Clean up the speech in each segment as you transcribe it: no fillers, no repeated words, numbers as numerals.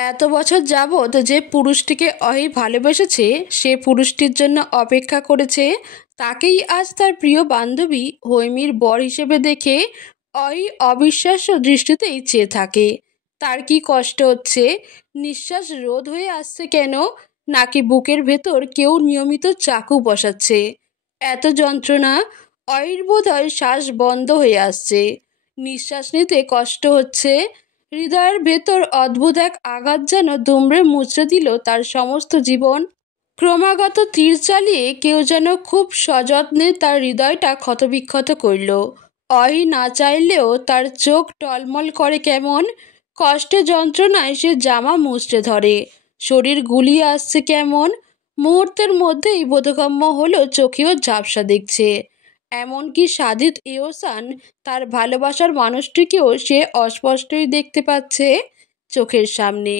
এত বছর যাবৎ যে পুরুষটিকে অহি ভালোবেসেছে, সে পুরুষটির জন্য অপেক্ষা করেছে, তাকেই আজ তার প্রিয় বান্ধবী হৈমীর বর হিসেবে দেখে অহি অবিশ্বাস্য দৃষ্টিতেই চেয়ে থাকে। তার কি কষ্ট হচ্ছে? নিঃশ্বাস রোধ হয়ে আসছে কেন? নাকি বুকের ভেতর কেউ নিয়মিত চাকু বসাচ্ছে? এত যন্ত্রণা! অহির বোধহয় শ্বাস বন্ধ হয়ে আসছে, নিঃশ্বাস নিতে কষ্ট হচ্ছে। হৃদয়ের ভেতর অদ্ভুত এক আঘাত যেন দুমড়ে মুচড়ে দিল তার সমস্ত জীবন। ক্রমাগত তীর চালিয়ে কেউ যেন খুব সযত্নে তার হৃদয়টা ক্ষতবিক্ষত করল। অহি না চাইলেও তার চোখ টলমল করে কেমন। কষ্টে যন্ত্রণায় সে জামা মুচড়ে ধরে, শরীর গুলিয়ে আসছে কেমন। মুহূর্তের মধ্যেই বোধগম্য হলো চোখেও ঝাপসা দেখছে। এমনকি সাদিত এহসান, তার ভালোবাসার মানুষটিকেও সে অস্পষ্টই দেখতে পাচ্ছে চোখের সামনে।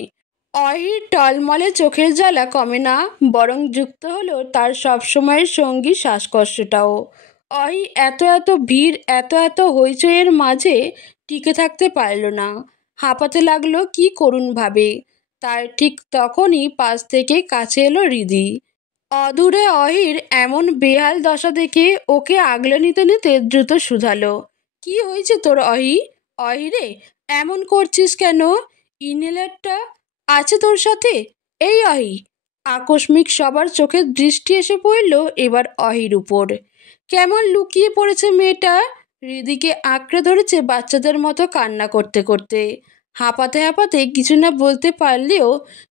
অহির টলমলে চোখের জ্বালা কমে না, বরং যুক্ত হলো তার সবসময়ের সঙ্গী শ্বাসকষ্টটাও। অহি এত এত ভিড়, এত এত হইচইয়ের মাঝে টিকে থাকতে পারল না, হাঁপাতে লাগলো কি করুণ ভাবে। তার ঠিক তখনই পাশ থেকে কাছে এলো রিদি। অদূরে অহির এমন বেহাল দশা দেখে ওকে আগলে নিতে নিতে দ্রুত শুধালো, কি হয়েছে তোর অহি? অহিরে, এমন করছিস কেন? ইনহেলারটা আছে তোর সাথে? এই অহি! আকস্মিক সবার চোখের দৃষ্টি এসে পড়ল এবার অহির উপর। কেমন লুকিয়ে পড়েছে মেয়েটা, হৃদিকে আঁকড়ে ধরেছে বাচ্চাদের মতো কান্না করতে করতে। হাঁপাতে হাঁপাতে কিছু না বলতে পারলেও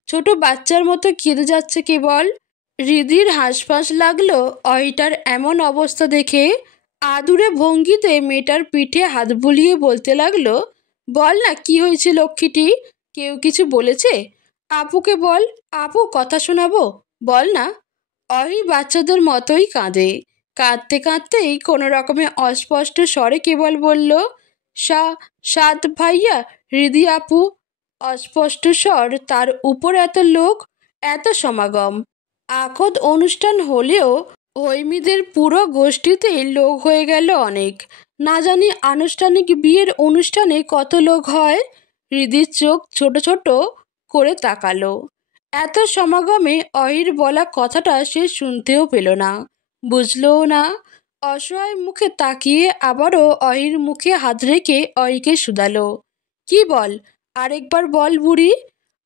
ছোট বাচ্চার মতো কেঁদে যাচ্ছে কেবল। হৃদির হাঁসফাঁস লাগলো অহিটার এমন অবস্থা দেখে। আদুরে ভঙ্গিতে মেয়েটার পিঠে হাত বুলিয়ে বলতে লাগলো, বল না কি হয়েছে লক্ষ্মীটি? কেউ কিছু বলেছে? আপুকে বল, আপু কথা শোনাবো, বল না। অহি বাচ্চাদের মতোই কাঁদে। কাঁদতে কাঁদতেই কোনো রকমে অস্পষ্ট স্বরে কেবল বলল, সাত ভাইয়া, হৃদি আপু। অস্পষ্ট স্বর, তার উপর এত লোক, এত সমাগম। আখত অনুষ্ঠান হলেও হৈমীদের পুরো গোষ্ঠীতেই লোক হয়ে গেল অনেক। না জানি আনুষ্ঠানিক বিয়ের অনুষ্ঠানে কত লোক হয়। হৃদির চোখ ছোট ছোট করে তাকালো। এত সমাগমে অহির বলা কথাটা সে শুনতেও পেল না, বুঝলও না। অসহায় মুখে তাকিয়ে আবারও অহির মুখে হাত রেখে অহিকে শুধালো, কি বল, আরেকবার বল বুড়ি।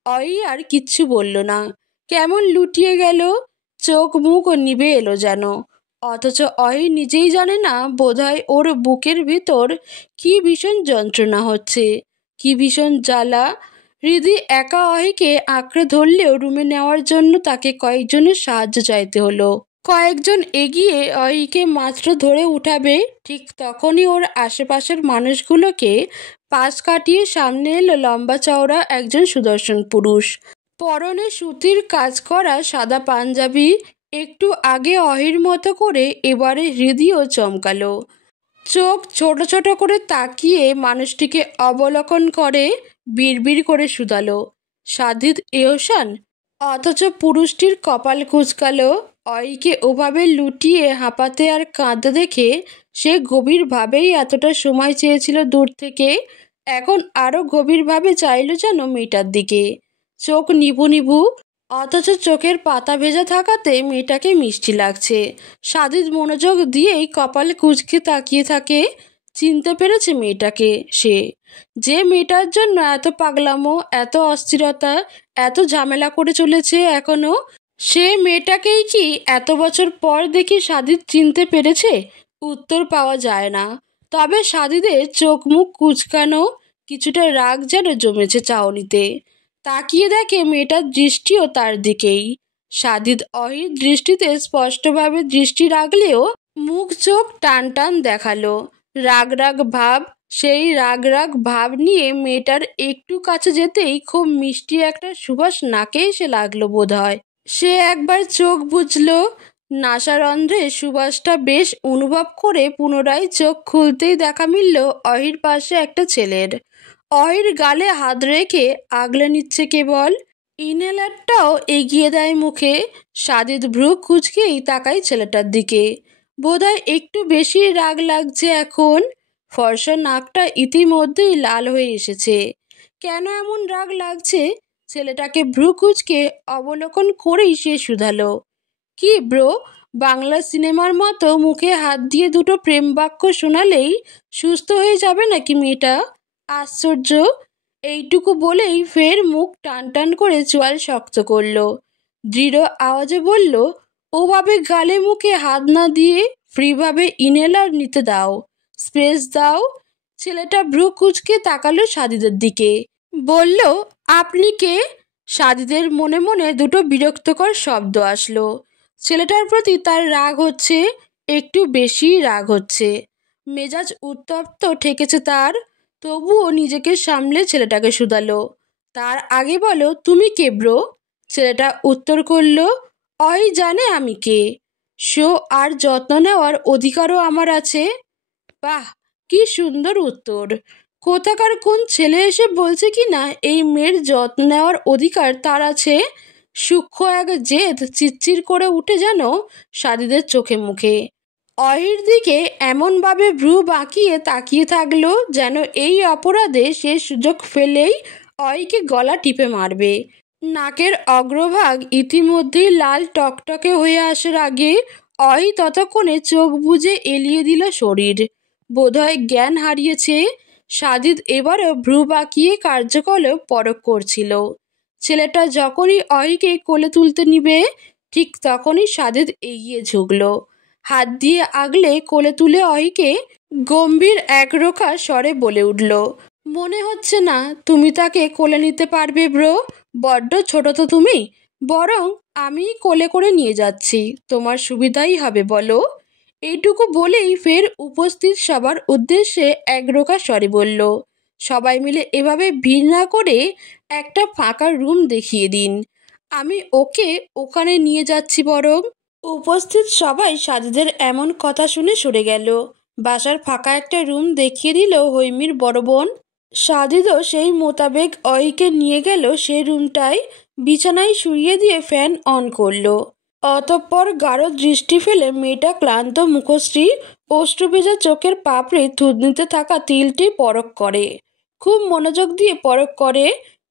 অহি আর কিচ্ছু বলল না, কেমন লুটিয়ে গেল, চোখ মুখ নিভে এলো যেন। অথচ অহি নিজেই জানে না বোধহয় ওর বুকের ভিতর কি ভীষণ যন্ত্রণা হচ্ছে, কি ভীষণ জ্বালা। হৃদি একা অহিকে আঁকড়ে ধরলেও রুমে নেওয়ার জন্য তাকে কয়েকজনের সাহায্য চাইতে হলো। কয়েকজন এগিয়ে অহিকে মাত্র ধরে উঠাবে, ঠিক তখনই ওর আশেপাশের মানুষগুলোকে পাশ কাটিয়ে সামনে এলো লম্বা চওড়া একজন সুদর্শন পুরুষ। পরনে সুতির কাজ করা সাদা পাঞ্জাবি। একটু আগে অহির মতো করে এবারে হৃদিও চমকালো। চোখ ছোট ছোট করে তাকিয়ে মানুষটিকে অবলোকন করে বিড়বিড় করে শুধালো, সাদিত এহসান। অথচ পুরুষটির কপাল কুঁচকালো। অহিকে ওভাবে লুটিয়ে হাঁপাতে আর কাঁদতে দেখে সে গভীরভাবেই এতটা সময় চেয়েছিল দূর থেকে, এখন আরও গভীরভাবে চাইল যেন মেয়েটার দিকে। চোখ নিভু নিভু, অথচ চোখের পাতা ভেজা থাকাতে মেয়েটাকে মিষ্টি লাগছে। সাদিত মনোযোগ দিয়েই কপাল কুঁচকে তাকিয়ে থাকে। চিনতে পেরেছে মেয়েটাকে সে, যে মেয়েটার জন্য এত পাগলামো, এত অস্থিরতা, এত ঝামেলা করে চলেছে এখনো। সে মেয়েটাকেই কি এত বছর পর দেখি সাদিত চিনতে পেরেছে? উত্তর পাওয়া যায় না। তবে সাদিদের চোখ মুখ কুঁচকানো, কিছুটা রাগ যেন জমেছে চাউনিতে। তাকিয়ে দেখে মেয়েটার দৃষ্টিও তার দিকেই। সাদিত অহির দৃষ্টিতে স্পষ্টভাবে দৃষ্টি রাখলেও মুখ চোখ টান টান দেখালো, রাগ রাগ ভাব। সেই রাগ রাগ ভাব নিয়ে মেয়েটার একটু কাছে যেতেই খুব মিষ্টি একটা সুবাস নাকে এসে লাগলো বোধহয়। সে একবার চোখ বুঝল, নাসারন্ধ্রে সুবাসটা বেশ অনুভব করে পুনরায় চোখ খুলতেই দেখা মিলল অহির পাশে একটা ছেলের। অহির গালে হাত রেখে আগলে নিচ্ছে কেবল। ইনহেলারটাও এগিয়ে দেয় মুখে। সাদিত ভ্রু কুঁচকেই তাকায় ছেলেটার দিকে। বোধহয় একটু বেশি রাগ লাগছে এখন। ফর্সা নাকটা ইতিমধ্যেই লাল হয়ে এসেছে। কেন এমন রাগ লাগছে? ছেলেটাকে ভ্রু কুঁচকে অবলোকন করেই সে শুধালো, কি ব্রো, বাংলা সিনেমার মতো মুখে হাত দিয়ে দুটো প্রেম বাক্য শোনালেই সুস্থ হয়ে যাবে নাকি মেয়েটা? আশ্চর্য। এইটুকু বলেই ফের মুখ টান টান করে চোয়াল শক্ত করল। দৃঢ় আওয়াজে বলল, ওভাবে গালে মুখে হাত না দিয়ে ফ্রিভাবে ইনহেলার নিতে দাও, স্পেস দাও। ছেলেটা ভ্রু কুঁচকে তাকালো সাদিদের দিকে, বলল, আপনি কে? সাদিদের মনে মনে দুটো বিরক্তকর শব্দ আসলো। ছেলেটার প্রতি তার রাগ হচ্ছে, একটু বেশি রাগ হচ্ছে। মেজাজ উত্তপ্ত ঠেকেছে তার, তবুও নিজেকে সামলে ছেলেটাকে শুধালো, তার আগে বলো তুমি কে ব্রো? ছেলেটা উত্তর করল, অই জানে আমি কে, শো আর যত্ন নেওয়ার অধিকারও আমার আছে। বাহ, কি সুন্দর উত্তর! কোথাকার কোন ছেলে এসে বলছে কি না এই মেয়ের যত্ন নেওয়ার অধিকার তার আছে? সূক্ষ্ম এক জেদ চিরচির করে উঠে যেন সাদিদের চোখে মুখে। অহির দিকে এমনভাবে ভ্রু বাঁকিয়ে তাকিয়ে থাকলো যেন এই অপরাধে সে সুযোগ ফেলেই অয়কে গলা টিপে মারবে। নাকের অগ্রভাগ ইতিমধ্যেই লাল টকটকে হয়ে আসার আগে অয় ততক্ষণে চোখ বুজে এলিয়ে দিল শরীর। বোধহয় জ্ঞান হারিয়েছে। সাদিদ এবারও ভ্রু বাঁকিয়ে কার্যকলাপ পরখ করছিল। ছেলেটা যখনই অয়কে কোলে তুলতে নিবে ঠিক তখনই সাদিদ এগিয়ে ঝুঁকল, হাত দিয়ে আগলে কোলে তুলে অয়কে গম্ভীর একরোখা স্বরে বলে উঠল, মনে হচ্ছে না তুমি তাকে কোলে নিতে পারবে ব্রো, বড্ড ছোট তো তুমি, বরং আমি কোলে করে নিয়ে যাচ্ছি, তোমার সুবিধাই হবে বলো। এইটুকু বলেই ফের উপস্থিত সবার উদ্দেশ্যে একরোখা স্বরে বলল, সবাই মিলে এভাবে ভিড় না করে একটা ফাঁকা রুম দেখিয়ে দিন, আমি ওকে ওখানে নিয়ে যাচ্ছি বরং। উপস্থিত সবাই সাদিদের এমন কথা শুনে সরে গেল। বাসার ফাঁকা একটা রুম দেখিয়ে দিল হৈমির বড় বোন। সাদিদও সেই মোতাবেক অয়কে নিয়ে গেল সেই রুমটায়, বিছানায় শুইয়ে দিয়ে ফ্যান অন করলো। অতঃপর গাঢ় দৃষ্টি ফেলে মেয়েটা ক্লান্ত মুখশ্রী, অশ্রুভেজা চোখের পাপড়ি থুতনিতে থাকা তিলটি পরখ করে, খুব মনোযোগ দিয়ে পরখ করে।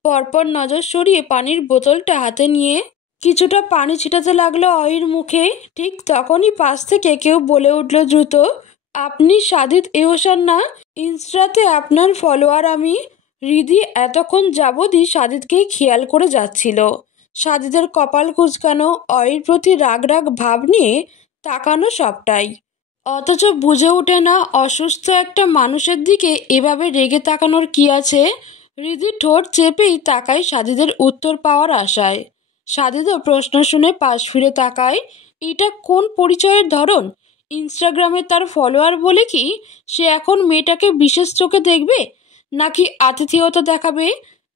পরপর নজর সরিয়ে পানির বোতলটা হাতে নিয়ে কিছুটা পানি ছিটাতে লাগলো অয়ির মুখে। ঠিক তখনই পাশ থেকে কেউ বলে উঠল দ্রুত, আপনি সাদিদ এহসান না? ইনস্টাতে আপনার ফলোয়ার আমি। রিধি এতক্ষণ যাবতই সাদিদকেই খেয়াল করে যাচ্ছিল। সাদিদের কপাল কুঁচকানো, অয়ির প্রতি রাগ রাগ ভাব নিয়ে তাকানো সবটাই। অথচ বুঝে ওঠে না অসুস্থ একটা মানুষের দিকে এভাবে রেগে তাকানোর কি আছে। রিধি ঠোঁট চেপেই তাকায় সাদিদের উত্তর পাওয়ার আশায়। সাদিদও প্রশ্ন শুনে পাশ ফিরে তাকায়। এটা কোন পরিচয়ের ধরন? ইনস্টাগ্রামে তার ফলোয়ার বলে কি সে এখন মেয়েটাকে বিশেষ চোখে দেখবে, নাকি আতিথেয়তা দেখাবে?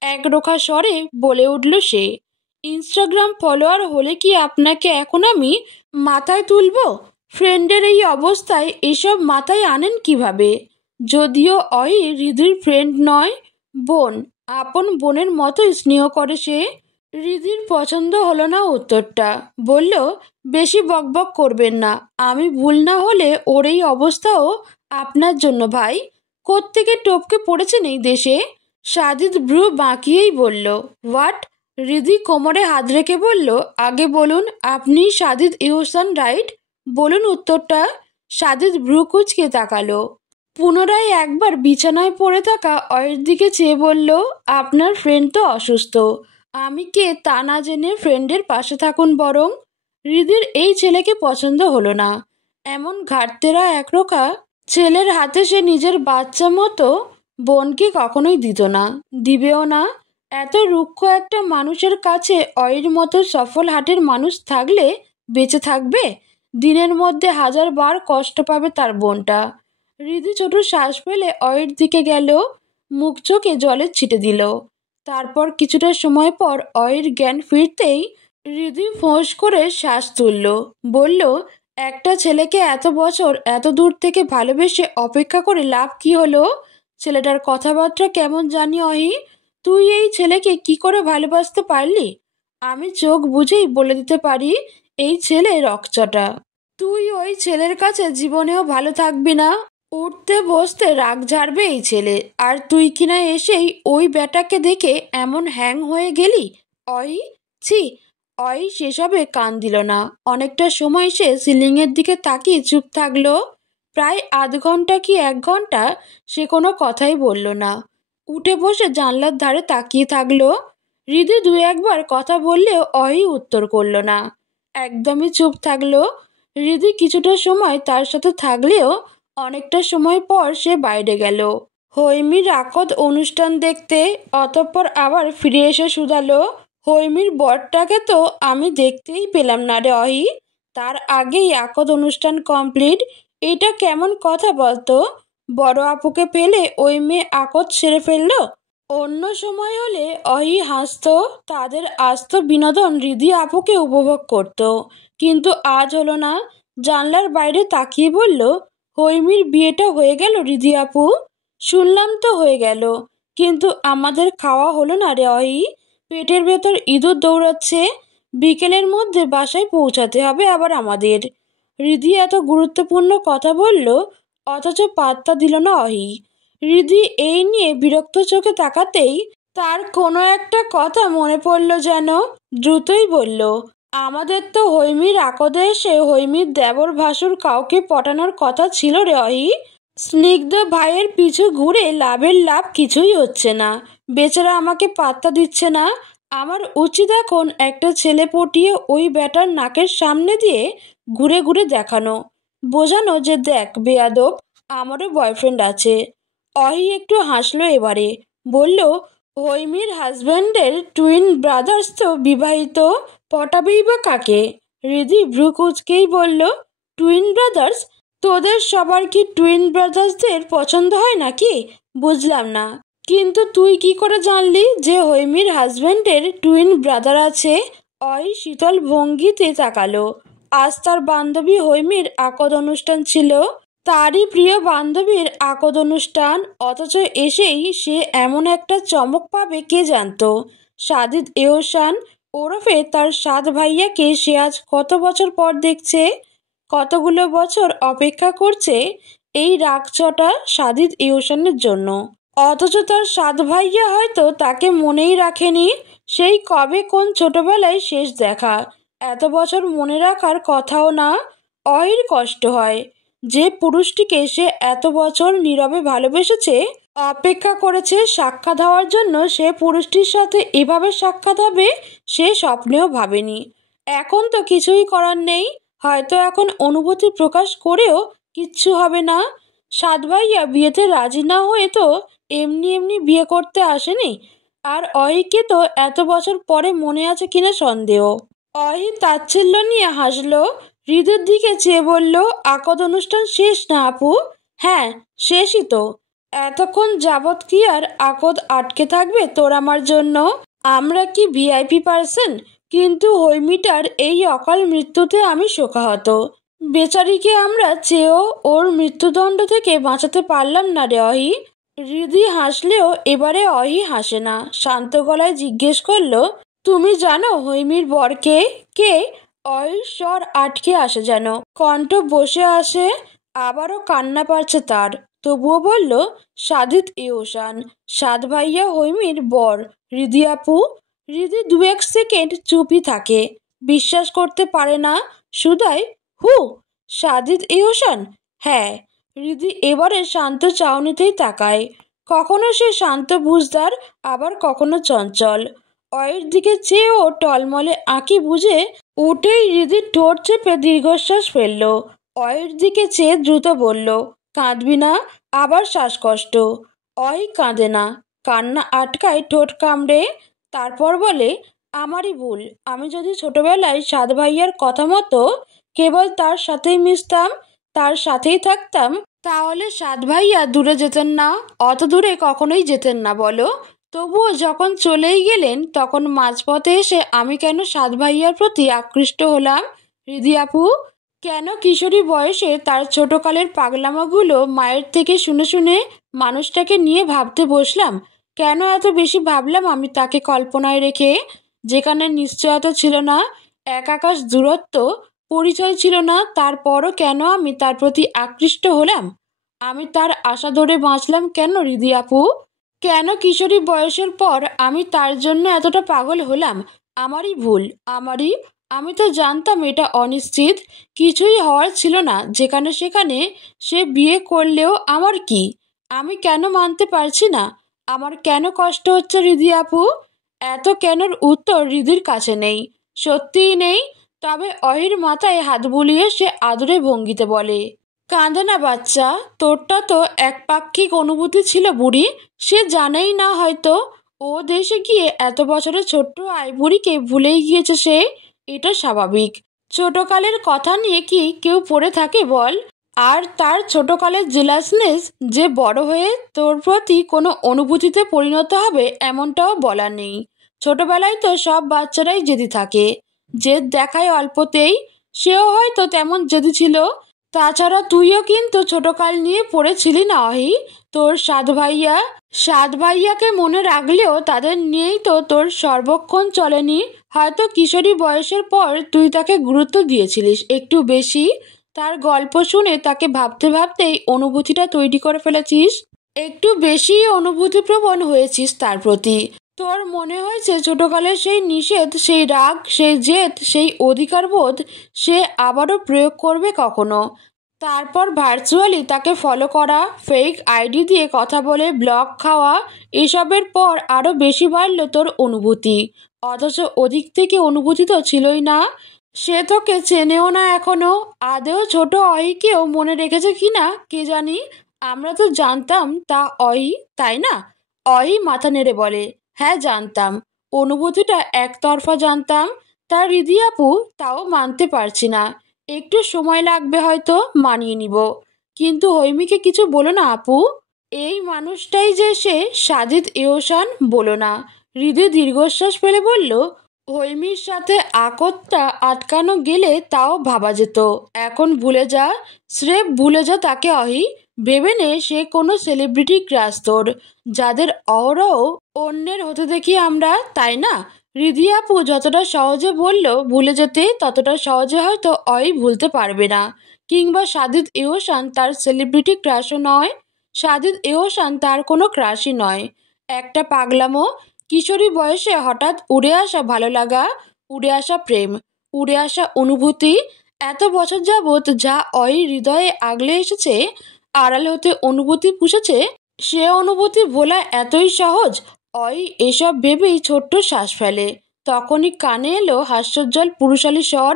একরোখা স্বরে বলে উঠল সে, ইনস্টাগ্রাম ফলোয়ার হলে কি আপনাকে এখন আমি মাথায় তুলব? ফ্রেন্ডের এই অবস্থায় এসব মাথায় আনেন কিভাবে? যদিও অয়ি রিধির ফ্রেন্ড নয়, বোন, আপন বোনের মতোই স্নেহ করে সে। রিধির পছন্দ হলো না উত্তরটা, বলল, বেশি বকবক করবেন না, আমি ভুল না হলে ওর এই অবস্থাও আপনার জন্য ভাই। কোত্থেকে টপকে পড়েছেন এই দেশে? সাদিদ ভ্রু বাঁকিয়েই বলল, হোয়াট? রিধি কোমরে হাত রেখে বলল, আগে বলুন, আপনি সাদিদ ইহসান রাইট? বলুন উত্তরটা। সাদিদ ভ্রু কুঁচকে তাকালো। পুনরায় একবার বিছানায় পড়ে থাকা অয়ের দিকে চেয়ে বলল, আপনার ফ্রেন্ড তো অসুস্থ, আমি কে তা না জেনে ফ্রেন্ডের পাশে থাকুন বরং। রিধির এই ছেলেকে পছন্দ হলো না। এমন ঘাটতেরা একরোখা ছেলের হাতে সে নিজের বাচ্চা মতো বোনকে কখনোই দিত না, দিবেও না। এত রুক্ষ একটা মানুষের কাছে অয়ের মতো সফল হাটের মানুষ থাকলে বেঁচে থাকবে? দিনের মধ্যে 1000 বার কষ্ট পাবে তার বোনটা। রিধি ছোট শ্বাস ফেলে অয়ের দিকে গেল, মুখ চোখে জলের ছিটে দিল। তারপর কিছুটা সময় পর অয়ের জ্ঞান ফিরতেই রিধি ফোঁস করে শ্বাস তুলল, বলল, একটা ছেলেকে এত বছর এত দূর থেকে ভালোবেসে অপেক্ষা করে লাভ কি হলো? ছেলেটার কথাবার্তা কেমন জানি অহি, তুই এই ছেলেকে কি করে ভালোবাসতে পারলি? আমি চোখ বুঝেই বলে দিতে পারি এই ছেলে রকচটা। তুই ওই ছেলের কাছে জীবনেও ভালো থাকবি না। উঠতে বসতে রাগ ঝাড়বে এই ছেলে, আর তুই কিনা এসেই ওই ব্যাটাকে দেখে এমন হ্যাং হয়ে গেলি। অই, ছি। অই সেসবে কান দিল না। অনেকটা সময় সে সিলিংয়ের দিকে তাকিয়ে চুপ থাকলো। প্রায় আধ ঘন্টা কি 1 ঘন্টা সে কোনো কথাই বলল না। উঠে বসে জানলার ধারে তাকিয়ে থাকলো। হৃদি 2-1বার কথা বললেও অই উত্তর করল না, একদমই চুপ থাকলো। হৃদি কিছুটা সময় তার সাথে থাকলেও অনেকটা সময় পর সে বাইরে গেল হৈমির আকদ অনুষ্ঠান দেখতে। অতঃপর আবার ফিরে এসে শুধালো, হৈমির বরটাকে তো আমি দেখতেই পেলাম না রে অহি। তার আগেই আকদ অনুষ্ঠান কমপ্লিট, এটা কেমন কথা বলতো? বড় আপুকে পেলে ওই মেয়ে আকদ সেরে ফেললো। অন্য সময় হলে অহি হাসতো, তাদের আস্ত বিনোদন হৃদি আপুকে উপভোগ করত, কিন্তু আজ হলো না। জানলার বাইরে তাকিয়ে বলল, হৈমির বিয়েটা হয়ে গেল হৃদি আপু? শুনলাম তো হয়ে গেল, কিন্তু আমাদের খাওয়া হলো না রে অহি। পেটের ভেতর ইঁদুর দৌড়াচ্ছে, বিকেলের মধ্যে বাসায় পৌঁছাতে হবে আবার আমাদের। হৃদি এত গুরুত্বপূর্ণ কথা বলল, অথচ পাত্তা দিল না অহি। হৃদি এই নিয়ে বিরক্ত চোখে তাকাতেই তার কোনো একটা কথা মনে পড়ল যেন। দ্রুতই বলল, আমাদের তো হৈমির আকদে এসে হৈমির দেবর ভাসুর কাউকে পটানোর কথা ছিল রে অহি। স্নিগ্ধ ভাইয়ের পিছু ঘুরে লাভের লাভ কিছুই হচ্ছে না। বেচারা আমাকে পাত্তা দিচ্ছে না। আমার উচিত এখন একটা ছেলে পটিয়ে ওই ব্যাটার নাকের সামনে দিয়ে ঘুরে ঘুরে দেখানো, বোঝানো যে দেখ বেয়াদব, আমারও বয়ফ্রেন্ড আছে। অহি একটু হাসলো এবারে, বলল, হৈমির হাজব্যান্ডের টুইন ব্রাদার্স তো বিবাহিত, পটাবেই বা কাকে? হৃদি ভ্রু কুচকেই বলল, টুইন ব্রাদার্স? তোদের সবার কি টুইন ব্রাদার্সদের পছন্দ হয় নাকি? বুঝলাম না। কিন্তু তুই কি করে জানলি যে হৈমির হাজব্যান্ডের টুইন ব্রাদার আছে? অই শীতল ভঙ্গিতে তাকালো। আজ তার বান্ধবী হৈমির আকদ অনুষ্ঠান ছিল, তারই প্রিয় বান্ধবীর আকদ অনুষ্ঠান, অথচ এসেই সে এমন একটা চমক পাবে কে জানতো। সাদিদ এহসান ওরফে তার সাত ভাইয়াকে সে আজ কত বছর পর দেখছে, কতগুলো বছর অপেক্ষা করছে এই রাগচটা সাদিদ এহসানের জন্য। অথচ তার সাত ভাইয়া হয়তো তাকে মনেই রাখেনি। সেই কবে কোন ছোটবেলায় শেষ দেখা, এত বছর মনে রাখার কথাও না। অহির কষ্ট হয়। যে পুরুষটিকে সে এত বছর নীরবে ভালোবেসেছে, অপেক্ষা করেছে সাক্ষাৎ হওয়ার জন্য, সে পুরুষটির সাথে এভাবে সাক্ষাৎ হবে সে স্বপ্নেও ভাবেনি। এখন তো কিছুই করার নেই, হয়তো এখন অনুভূতি প্রকাশ করেও কিচ্ছু হবে না। সাত ভাইয়া বিয়েতে রাজি না হয়ে তো এমনি এমনি বিয়ে করতে আসেনি। আর অহিকে তো এত বছর পরে মনে আছে কিনা সন্দেহ। অহি তাচ্ছিল্য নিয়ে হাসলো, হৃদের দিকে চেয়ে বলল, আকদ অনুষ্ঠান শেষ না আপু? হ্যাঁ, শেষই তো। এতক্ষণ যাবৎ কি আর আকদ আটকে থাকবে তোর আমার জন্য? আমরা কি ভিআইপি পার্সন? কিন্তু হৈমিটার এই অকাল মৃত্যুতে আমি শোকাহত। বেচারিকে আমরা চেয়েও ওর মৃত্যুদণ্ড থেকে বাঁচাতে পারলাম না রে অহি। হৃদি হাসলেও এবারে অহি হাসে না, শান্ত গলায় জিজ্ঞেস করলো, তুমি জানো হৈমির বরকে কে? অহির স্বর আটকে আসে যেন, কণ্ঠ বসে আসে, আবারও কান্না পাচ্ছে তার। তবুও বলল, সাদিদ এহসান, সাত ভাইয়া হৈমির বর। হৃদি আপু। হৃদি 2-1 সেকেন্ড চুপই থাকে, বিশ্বাস করতে পারে না। শুধায়, হু? সাদিদ এহসান? হ্যাঁ। হৃদি এবারে শান্ত চাউনিতেই তাকায়। কখনো সে শান্ত বুঝদার, আবার কখনো চঞ্চল। অয়ের দিকে চেয়েও টলমলে আঁকি বুঝে উঠেই হৃদির ঠোঁট চেপে দীর্ঘশ্বাস ফেলল। অয়ের দিকে চেয়ে দ্রুত বলল, কাঁদবি না? আবার শ্বাসকষ্ট। অয় কাঁদে না, কান্না আটকায় ঠোঁট কামড়ে। তারপর বলে, আমারই ভুল। আমি যদি ছোটবেলায় সাত ভাইয়ার কথা মতো কেবল তার সাথেই মিশতাম, তার সাথেই থাকতাম, তাহলে সাত ভাইয়া দূরে যেতেন না, অত দূরে কখনোই যেতেন না বলো। তবুও যখন চলেই গেলেন, তখন মাঝপথে এসে আমি কেন সাত ভাইয়ার প্রতি আকৃষ্ট হলাম হৃদি আপু? কেন কিশোরী বয়সে তার ছোটকালের পাগলামোগুলো মায়ের থেকে শুনে শুনে মানুষটাকে নিয়ে ভাবতে বসলাম? কেন এত বেশি ভাবলাম আমি তাকে কল্পনায় রেখে, যেখানে নিশ্চয়তা ছিল না, এক আকাশ দূরত্ব, পরিচয় ছিল না, তারপরও কেন আমি তার প্রতি আকৃষ্ট হলাম? আমি তার আশা ধরে বাঁচলাম কেন রিদি আপু? কেন কিশোরী বয়সের পর আমি তার জন্য এতটা পাগল হলাম? আমারই ভুল, আমারই। আমি তো জানতাম এটা অনিশ্চিত, কিছুই হওয়ার ছিল না। যেখানে সেখানে সে বিয়ে করলেও আমার কি? আমি কেন মানতে পারছি না? আমার কেন কষ্ট হচ্ছে রিদি আপু? এত কেনর উত্তর রিদির কাছে নেই, সত্যিই নেই। তবে অহির মাথায় হাত বুলিয়ে সে আদরে ভঙ্গিতে বলে, কাঁদে না বাচ্চা, তোরটা তো একপাক্ষিক অনুভূতি ছিল বুড়ি। সে জানেই না হয়তো। ও দেশে গিয়ে এত বছরের ছোট্ট আইবুড়িকে ভুলেই গিয়েছে সে। এটা স্বাভাবিক। ছোটকালের কথা নিয়ে কি কেউ পড়ে থাকে বল? আর তার ছোটকালের জেলাসনেস যে বড় হয়ে তোর প্রতি কোনো অনুভূতিতে পরিণত হবে এমনটাও বলা নেই। ছোটবেলায় তো সব বাচ্চারাই জেদি থাকে, জেদ দেখায় অল্পতেই। সেও হয়তো তেমন জেদি ছিল। তাছাড়া তুইও কিন্তু ছোটকাল নিয়ে পড়েছিলি না অহি? তোর সাত ভাইয়াকে মনে রাখলেও তাদের নিয়েই তো তোর সর্বক্ষণ চলেনি। হয়তো কিশোরী বয়সের পর তুই তাকে গুরুত্ব দিয়েছিলিস একটু বেশি। তার গল্প শুনে তাকে ভাবতে ভাবতেই অনুভূতিটা তৈরি করে ফেলেছিস। একটু বেশি অনুভূতিপ্রবণ হয়েছিস তার প্রতি। তোর মনে হয়েছে ছোটকালের সেই নিষেধ, সেই রাগ, সেই জেদ, সেই অধিকারবোধ সে আবারও প্রয়োগ করবে কখনো। তারপর ভার্চুয়ালি তাকে ফলো করা, ফেক আইডি দিয়ে কথা বলে ব্লক খাওয়া, এসবের পর আরও বেশি বাড়ল তোর অনুভূতি। অথচ ওদিক থেকে অনুভূতি তো ছিলই না। সে তোকে চেনেও না এখনো। আদেও ছোট অহিকেও মনে রেখেছে কি না কে জানি। আমরা তো জানতাম তা অহি, তাই না? অহি মাথা নেড়ে বলে, হ্যাঁ জানতাম। অনুভূতিটা একতরফা জানতাম। তার রিদি আপু, তাও মানতে পারছি না। একটু সময় লাগবে হয়তো, মানিয়ে নিব। কিন্তু হৈমিকে কিছু বলো না আপু। এই মানুষটাই যে সে সাজিদ এহসান, বলো না। হৃদে দীর্ঘশ্বাস ফেলে বলল, হৈমির সাথে আকতটা আটকানো গেলে তাও ভাবা যেত। এখন ভুলে যা, স্রেফ ভুলে যা তাকে অহি। ভেবে নে সে কোনো সেলিব্রিটি ক্রাশ তোর, যাদের অহরহ অন্যের হতে দেখি আমরা, তাই না? রিধি আপু যতটা সহজে বলল ভুলে যেতে, ততটা সহজে হয়তো অই ভুলতে পারবে না। কিংবা সাজিদ এহসান তার সেলিব্রিটি ক্রাশও নয়। সাজিদ এহসান তার কোনো ক্রাশই নয়। একটা পাগলামো, কিশোরী বয়সে হঠাৎ উড়ে আসা ভালো লাগা, উড়ে আসা প্রেম, উড়ে আসা অনুভূতি। এত বছর যাবৎ যা অই হৃদয়ে আগলে এসেছে, আড়াল হতে অনুভূতি পুষেছে, সে অনুভূতি ভোলা এতই সহজ? অই এসব ভেবেই ছোট্ট শ্বাস ফেলে। তখনই কানে এলো হাস্যোজ্জ্বল পুরুষালী স্বর,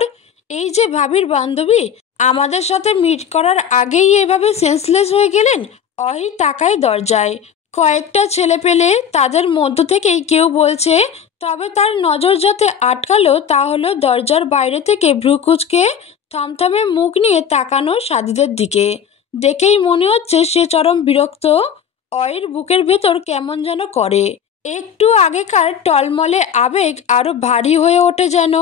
এই যে ভাবির বান্ধবী, আমাদের সাথে মিট করার আগেই এভাবে সেন্সলেস হয়ে গেলেন। অহি তাকায় দরজায়। কয়েকটা ছেলে পেলে, তাদের মধ্য থেকেই কেউ বলছে। তবে তার নজর যাতে আটকালো তা হলো দরজার বাইরে থেকে ভ্রুকুচকে থমথমে মুখ নিয়ে তাকানো সাজিদের দিকে। দেখেই মনে হচ্ছে সে চরম বিরক্ত। অয়ের বুকের ভেতর কেমন যেন করে। একটু আগেকার টলমলে আবেগ আরো ভারী হয়ে ওঠে যেন।